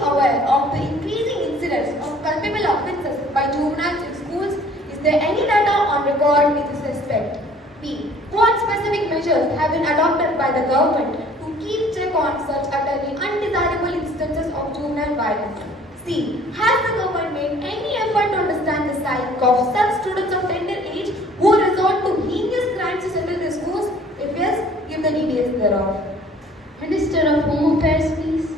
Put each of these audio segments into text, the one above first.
aware of the increasing incidence of culpable offences by juveniles in schools? Is there any data on record in this respect? B. What specific measures have been adopted by the government to keep check on such utterly undesirable instances of juvenile violence? C. Has the government made any effort to understand the psyche of such students of tender age who resort to heinous crimes to settle their scores? If yes, give the details thereof. Minister of Home Affairs, please.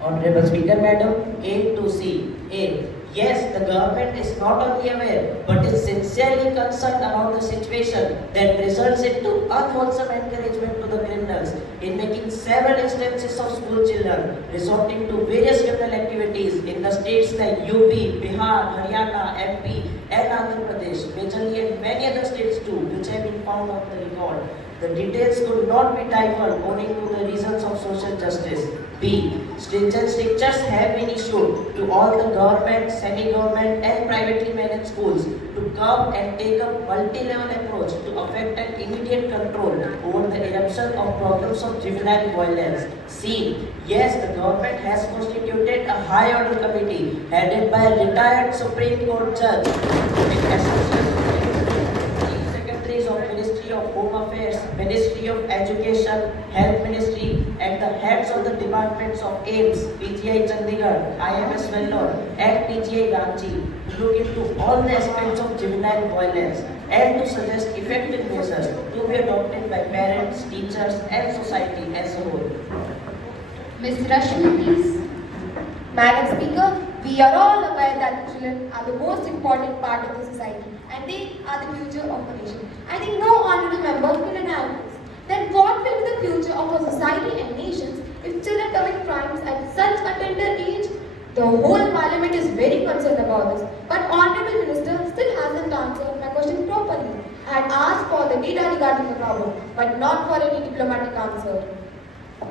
Honorable Speaker, Madam, A to C. A. Yes, the government is not only aware, but is sincerely concerned about the situation that results into unwholesome encouragement to the criminals in making several instances of school children resorting to various criminal activities in the states like UP, Bihar, Haryana, MP, and Andhra Pradesh, majorly and many other states too, which have been found on the record. The details could not be divulged owing to the reasons of social justice. B. Stringent strictures have been issued to all the government, semi-government and privately managed schools to curb and take a multi-level approach to effect an immediate control over the eruption of problems of juvenile violence. C. Yes, the government has constituted a high order committee headed by a retired Supreme Court judge with association secretaries of Ministry of Home Affairs, Ministry of Education, Health Ministry, and the heads of the departments of AIMS, PGI Chandigarh, IMS Vellore, and PGI Ranchi to look into all the aspects of juvenile violence and to suggest effective measures to be adopted by parents, teachers, and society as a whole. Ms. Rashmi, please. Madam Speaker, we are all aware that children are the most important part of the society and they are the future of the nation. I think no honorable member can deny this. Then what will be the future of our society and nations if children commit crimes at such a tender age? The whole parliament is very concerned about this, but honorable minister still hasn't answered my question properly. I had asked for the data regarding the problem, but not for any diplomatic answer.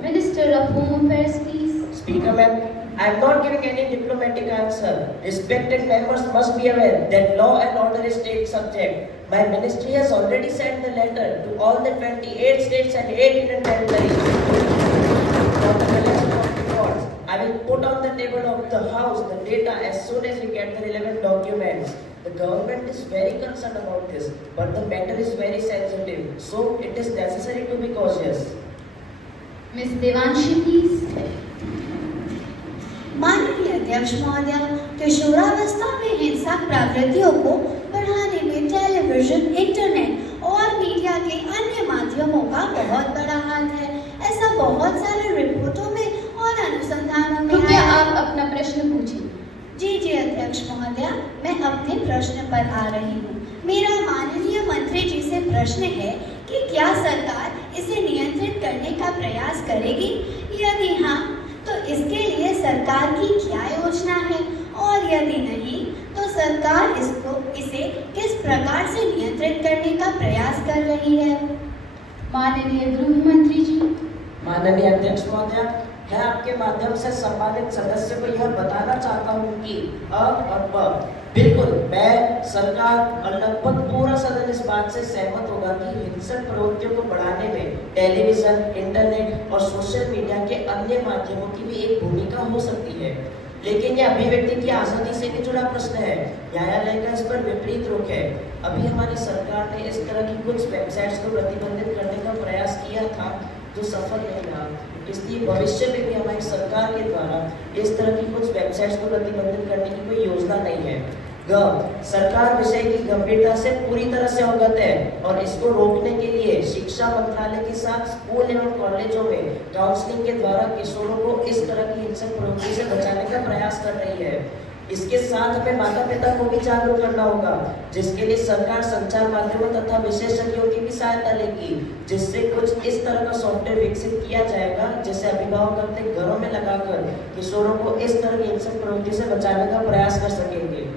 Minister of Home Affairs, please. Speaker, ma'am, I am not giving any diplomatic answer. Respected members must be aware that law and order is state subject. My ministry has already sent the letter to all the 28 states and 8 union territories for the collection of records. I will put on the table of the House the data as soon as we get the relevant documents. The government is very concerned about this, but the matter is very sensitive, so it is necessary to be cautious. Ms. Devanshi, please. माननीय अध्यक्ष महोदय, किशोरावस्था में हिंसक प्रवृत्तियों को बढ़ाने में टेलीविजन, इंटरनेट और मीडिया के अन्य माध्यमों का बहुत बड़ा हाथ है। ऐसा बहुत सारे रिपोर्टों में और अनुसंधानों में कृपया आप अपना प्रश्न पूछिए। जी अध्यक्ष महोदय, मैं अपने प्रश्न पर आ रही हूँ। मेरा माननीय मंत्री जी से प्रश्न है कि क्या सरकार इसे नियंत्रित करने का प्रयास करेगी? यदि हाँ, तो इसके लिए सरकार की क्या योजना है, और यदि नहीं तो सरकार इसे किस प्रकार से नियंत्रित करने का प्रयास कर रही है? माननीय गृह मंत्री जी। माननीय अध्यक्ष महोदय, मैं आपके माध्यम से सम्मानित सदस्य को यह बताना चाहता हूँ कि और ब बिल्कुल मैं सरकार और लगभग पूरा सदन इस बात से सहमत होगा कि हिंसक प्रवृत्तियों को बढ़ाने में टेलीविजन, इंटरनेट और सोशल मीडिया के अन्य माध्यमों की भी एक भूमिका हो सकती है। लेकिन यह अभिव्यक्ति की आज़ादी से भी जुड़ा प्रश्न है। न्यायालय का इस पर विपरीत रुख है। अभी हमारी सरकार ने इस तरह की कुछ वेबसाइट्स को प्रतिबंधित करने का प्रयास किया था जो सफल नहीं रहा। इसलिए भविष्य में भी हमारी सरकार के द्वारा इस तरह की कुछ वेबसाइट्स को प्रतिबंधित करने की कोई योजना नहीं है। सरकार विषय की गंभीरता से पूरी तरह से अवगत है और इसको रोकने के लिए शिक्षा मंत्रालय के साथ स्कूल एवं कॉलेजों में काउंसलिंग के द्वारा किशोरों को इस तरह की हिंसक प्रवृत्ति से बचाने का प्रयास कर रही है। इसके साथ हमें माता पिता को भी जागरूक करना होगा, जिसके लिए सरकार संचार माध्यमों तथा विशेषज्ञों की भी सहायता लेगी, जिससे कुछ इस तरह का सॉफ्टवेयर विकसित किया जाएगा जिसे अभिभावक अपने घरों में लगाकर किशोरों को इस तरह की हिंसक प्रवृत्ति से बचाने का प्रयास कर सकेंगे।